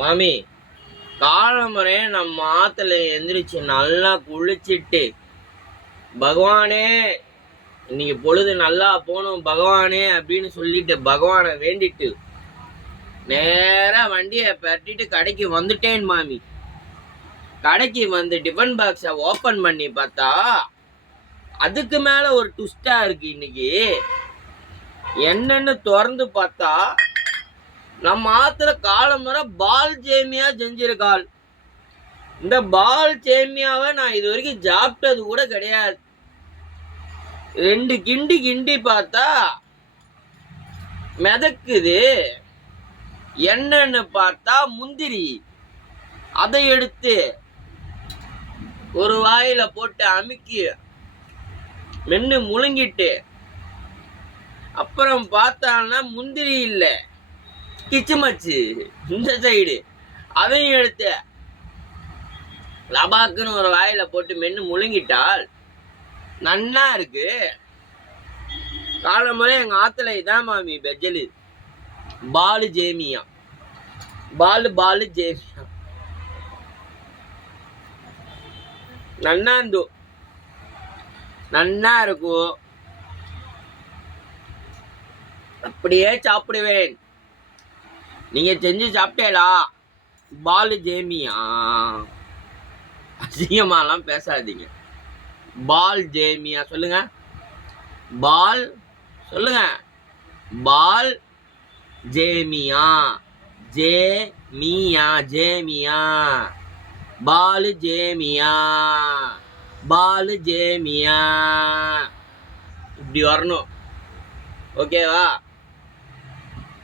மாமி, காலமுறை நம்ம ஆத்துல எந்திரிச்சு நல்லா குளிச்சிட்டு, பகவானே இன்னைக்கு பொழுது நல்லா போகணும் பகவானே அப்படின்னு சொல்லிட்டு பகவானை வேண்டிட்டு நேரா வண்டியை பரட்டிட்டு கடைக்கு வந்துட்டேன் மாமி. கடைக்கு வந்து டிஃபன் பாக்ஸை ஓப்பன் பண்ணி பார்த்தா அதுக்கு மேல ஒரு ட்விஸ்டா இருக்கு. இன்னைக்கு என்னன்னு திறந்து பார்த்தா நம்ம ஆத்துல காலமுறை பால் சேமியா செஞ்சிருக்காள். இந்த பால் சேமியாவை நான் இது வரைக்கும் சாப்பிட்டது கூட கிடையாது. 2 கிண்டி கிண்டி பார்த்தா மிதக்குது. என்னன்னு பார்த்தா முந்திரி. அதை எடுத்து ஒரு வாயில போட்டு அமுக்கி மென்னு முழுங்கிட்டு அப்புறம் பார்த்தான்னா முந்திரி இல்ல, கிச்சுமச்சு இந்த சைடு. அதையும் எடுத்து லபாக்குன்னு ஒரு வாயில போட்டு மென்னு முழுங்கிட்டால் நன்னா இருக்கு. காலமுறை எங்க ஆத்துல இதான் மாமி பெஜலு. பாலு ஜேமியா, பாலு ஜேமியா நன்னா இருந்தோ, நன்னா இருக்கும். அப்படியே சாப்பிடுவேன். நீங்க செஞ்சு சாப்பிட்டேலா? பாலு ஜேமியா. அசிங்கமாலாம் பேசாதீங்க. பால் ஜேமியா சொல்லுங்க. பால் சொல்லுங்க. பால் ஜேமியா. ஜேமியா ஜேமியா. பாலு ஜேமியா. பாலு ஜேமியா. இப்படி வரணும். ஓகேவா?